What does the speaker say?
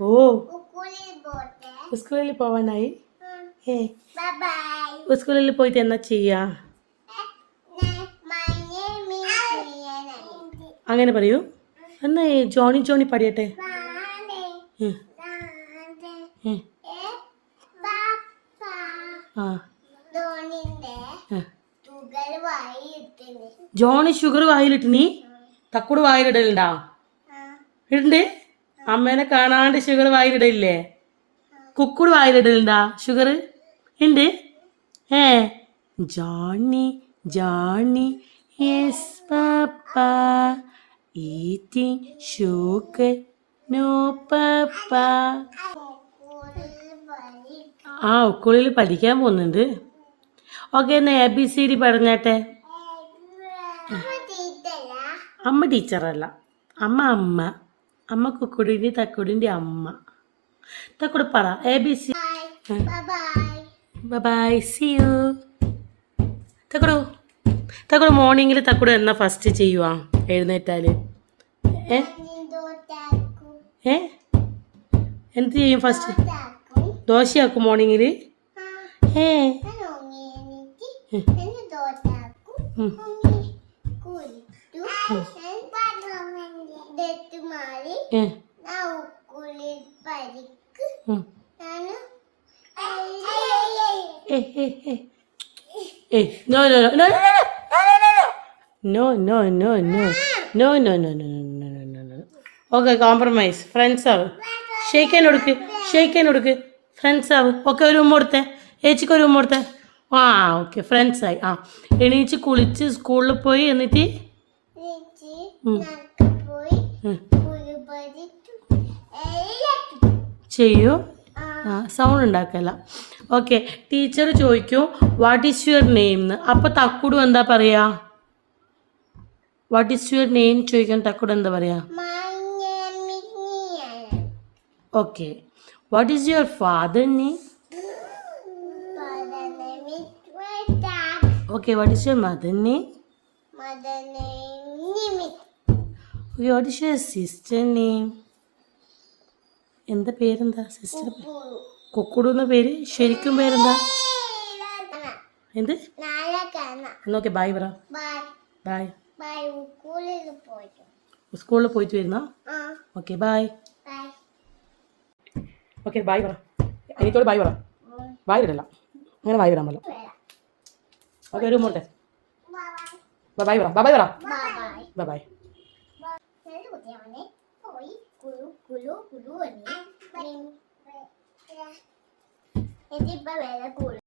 ഓ സ്കൂളിൽ പോവാനായി. സ്കൂളിൽ പോയിട്ട് എന്നാ ചെയ്യാ? അങ്ങനെ പറയൂ. എന്നാ ജോണി ജോണി പഠിയട്ടെ. ജോണി ഷുഗർ വായിലിട്ടിനി? തക്കുട് വായിലിടലുണ്ടാ? ഇടണ്ട്. അമ്മേനെ കാണാണ്ട് ഷുഗർ വായിലിടലില്ലേ? കുക്കുട് വായിലിടലുണ്ടാ ഷുഗർ? ഉണ്ട്. Johnny Johnny yes papa eating sugar no papa. സ്കൂളിൽ പഠിക്കാൻ പോകുന്നുണ്ട്. ഓക്കെ, എന്നാ ABCD പറഞ്ഞാട്ടെ. അമ്മ ടീച്ചറല്ല, അമ്മ അമ്മ അമ്മ കുക്കുടിൻ്റെ തക്കുടിൻ്റെ അമ്മ. തക്കുട് പറ ABC. Bye, see you. തക്കുട് മോർണിംഗിൽ തക്കുട് എന്നാ ഫസ്റ്റ് ചെയ്യുവാ എഴുന്നേറ്റാല്? എന്ത് ചെയ്യും ഫസ്റ്റ്? ദോശയാക്കും മോർണിംഗിൽ. No. Okay, compromise. ഫ്രണ്ട്സ് ആവും. ഷേക്ക് ഹാൻഡ് കൊടുക്ക്. ഫ്രണ്ട്സ് ആവും. ഓക്കെ, ഒരു ഉമ്മ കൊടുത്തേ. ഏച്ചിക്ക് ഒരു ഉമ്മ കൊടുത്തേ. ഓക്കെ, ഫ്രണ്ട്സ് ആയി. എണീച്ച് കുളിച്ച് സ്കൂളിൽ പോയി എന്നിട്ട് ചെയ്യൂ. സൗണ്ട് ഉണ്ടാക്കല്ല. ഓക്കെ, ടീച്ചർ ചോദിക്കും വാട്ട് ഈസ് യുവർ നെയിം എന്ന്. അപ്പോൾ തക്കുടു എന്താ പറയാ? വാട്ട് ഈസ് യുവർ നെയിം ചോദിക്കാൻ തക്കുടു എന്താ പറയാ? Okay, what is your father name? Okay, what is your mother name? Okay, what is your sister name? എന്താ പേരെന്താ സിസ്റ്റർ? കുക്കുടു എന്ന പേര്. ശരിക്കും പേരെന്താ? എന്ത്? ഓക്കെ, ബൈ പറ. ബൈ. സ്കൂളിൽ പോയിട്ട് വരുന്ന? Okay, by. ഓക്കെ, ബൈ പറ. എനിക്കോട് ബൈ പറ. ബൈ ഇടല്ല, അങ്ങനെ ബൈ ഇടാൻ പറ്റില്ല. ഓക്കെ, ഒരു മോട്ടെ ബൈ പറ. ബൈ പറ. ബൈ.